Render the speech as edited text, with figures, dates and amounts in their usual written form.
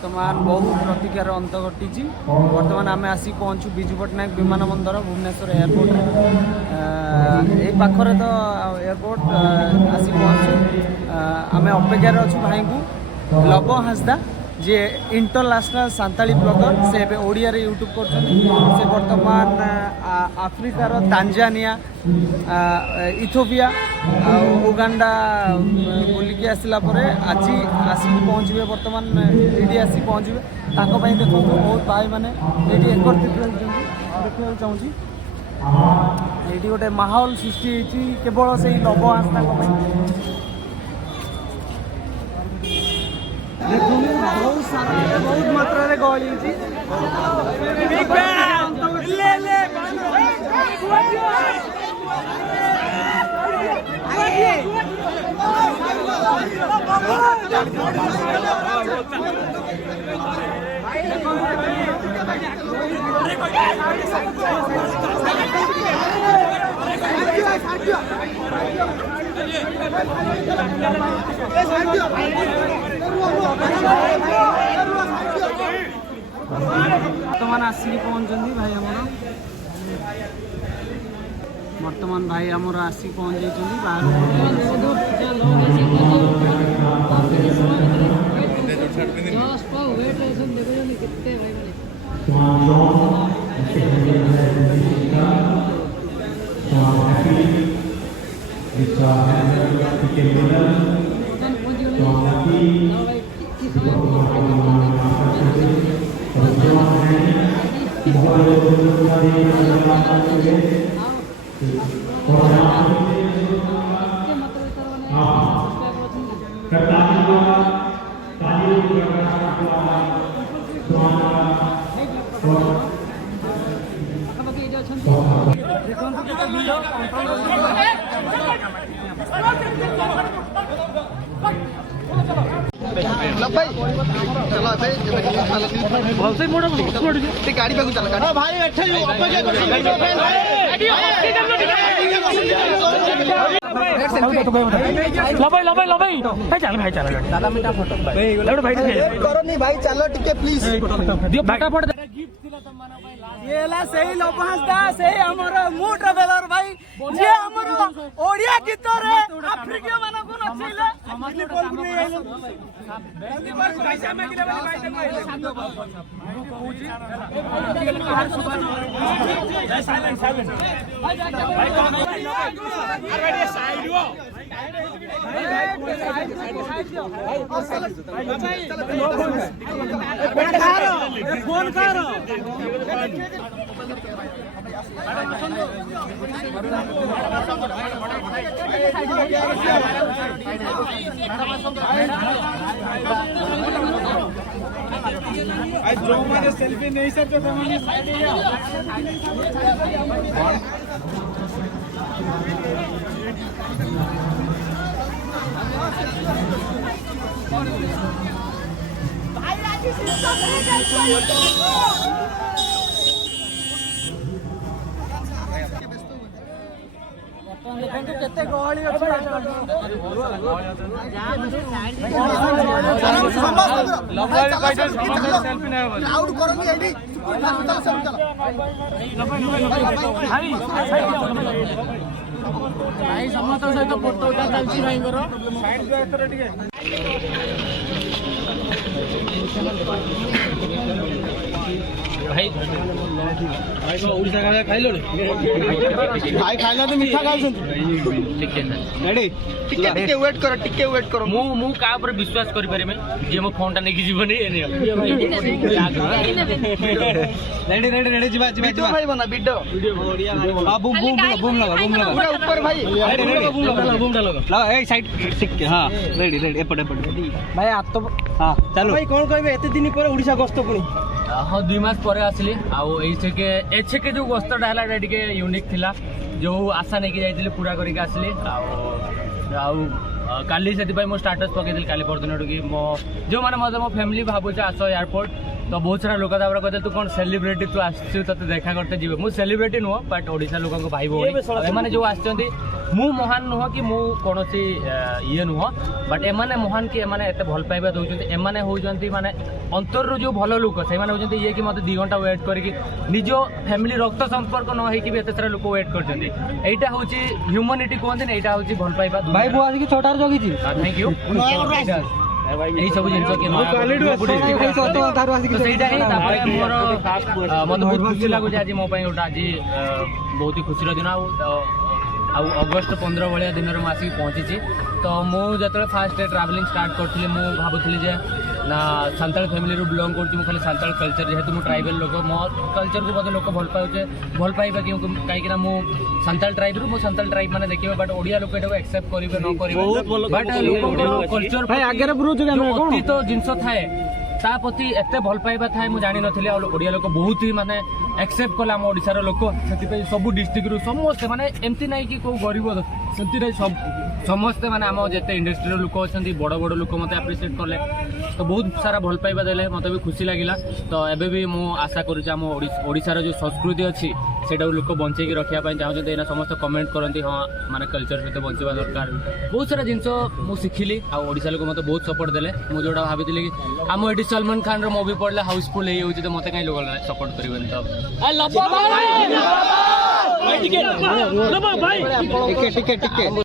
बर्तमान बहु प्रतीक्षार अंत घटी। बर्तमान आम आसी पहुँचु विजु पट्टनायक विमान बंदर भुवनेश्वर एयरपोर्ट ये पाखरे तो एयरपोर्ट आसी पहुँचु। आम अपेक्षार अच्छु भाई को लव हांसदा जे इंटरनेशनल सांताली ब्लॉगर से ओडिया रे यूट्यूब कर बर्तमान आफ्रिकार तांजानिया इथियोपिया उगांडा बुलिकी आसला आज आसिक पहुँचे बर्तमान ये आसिक पहुँचे देखो बहुत भाई मैंने ये एकत्रित देखा चाहिए ये गोटे माहौल सृष्टि केवल से लव हांसदा देखो बहुत सारा बहुत मात्रा रे गहली बर्तमान आसिक पहुँचती भाई आमर बर्तमान भाई आमर आसिक पहुँच बाहर गाड़ी पे चल भाई भाई चलो टिके प्लीज ये सही लवहांसदा से हमर मू ट्रैवलर भाई जे हमर ओडिया गीत रे अफ्रीका माने को नचैले हमनी कोन को नहीं आइलो पैसा मांगले वाली भाई देखो कहूजी साइलेंट भाई अरे साइड हो फोन करो जो मैंने सेल्फी नहीं सर जो केते गहली अछि लवली बाइट सेल्फी नै हो लाउड करनी एडी भाई समस्त सहित फोटो उठा चलछि भाई करो साइड पे एतरे टिके भाई भाई को ओडिसा का खाइलो भाई खाइला तो मीठा खाउछन ठीक है रेडी टिके वेट करो मु का ऊपर विश्वास करि पारे मैं जे मो फोन टा नेकी जीवनी एने रेडी जीवा भाई बना वीडियो हां बूम लगा पूरा ऊपर भाई बूम लगा ए साइड ठीक हां रेडी एपट भाई आप तो हां चलो भाई कोन कहबे एते दिन पर ओडिसा गस्त पुनी हाँ 2 मास पर आसली आछे जो गस्तटा है यूनिक थिला जो आशा नहीं जाइए पूरा करके आसली काली से मो स्टाटस पकईदी काली परदिन कि मो जो मैंने मो फैमिली भावुचे आस एयरपोर्ट तो बहुत सारा लोक कहते तू कौन सेलिब्रिटी तू आसते देखा करते जी मुझे सेलिब्रिटी नुह बट ओडिशा लोक भाई भौणी एमाने जो आसछन्ती मु महान नुह कि मु कौनसी ये नुह बट एमाने महान कि एमाने एते भल पाइबा दउछन्ती एमाने होउछन्ती माने अंतर जो भल लोक से होउछन्ती ये कि मते 2 घंटा वेट करके निज फैमिली रक्त संपर्क न होई कि एते सारा लोक वेट करछन्ती एटा होउची ह्यूमैनिटी कहते ने एटा होउची भल पाइबा भाई बो आसी 6 जगी छी थैंक यू यही सब जिन मत बहुत खुशी लगुच आज मो गोटे आज बहुत ही खुशी दिन अगस्ट 15 भाया दिन में आसिक पहुँची तो मुझे फास्ट ट्रावेलिंग स्टार्ट करी मुझे भावुली ना सांताल फैमिली बिलंग कर खाली सांताल कल्चर जेहेतु मु ट्राइबल लोक मो कल्चर को बोलते लोक भल पाइबा क्यों कहीं मु सांताल ट्राइब रु सांताल ट्राइब मैंने देखिए बट ओडिया लोक एक्सेप्ट करेंगे न करेंगे बट कल्चर अतीत जिनस थाए ता प्रति एत भल पाइबा थाए मुझे जानी नी ओडिया लोक बहुत ही माने एक्सेप्ट कला आम ओडिशार लोक से सब डिस्ट्रिक्ट रु समस्ते माने एमती ना कि कौ गरीब सेमती ना सब समस्ते माने आम जिते इंडस्ट्री लोक अच्छा बड़ बड़ लोक मत आप्रिसीएट कले तो बहुत सारा भल पाइबा देले मत भी खुशी लगिला तो एबे भी मु आशा करुचे आम ओडिशार जो संस्कृति अच्छी सेटा लोक बंचेकी रखापी चाहते हैं समस्त कमेंट करती हाँ माने कल्चर सहित बंचवा दरकार बहुत सारा जिनस मुझे शिखिली आशा लोक मत बहुत सपोर्ट देले मुझे जोटा भाभी कि आम ये सलमान खान मूवी पड़े हाउसफुल हो तो मत कहीं लोग सपोर्ट करेंगे।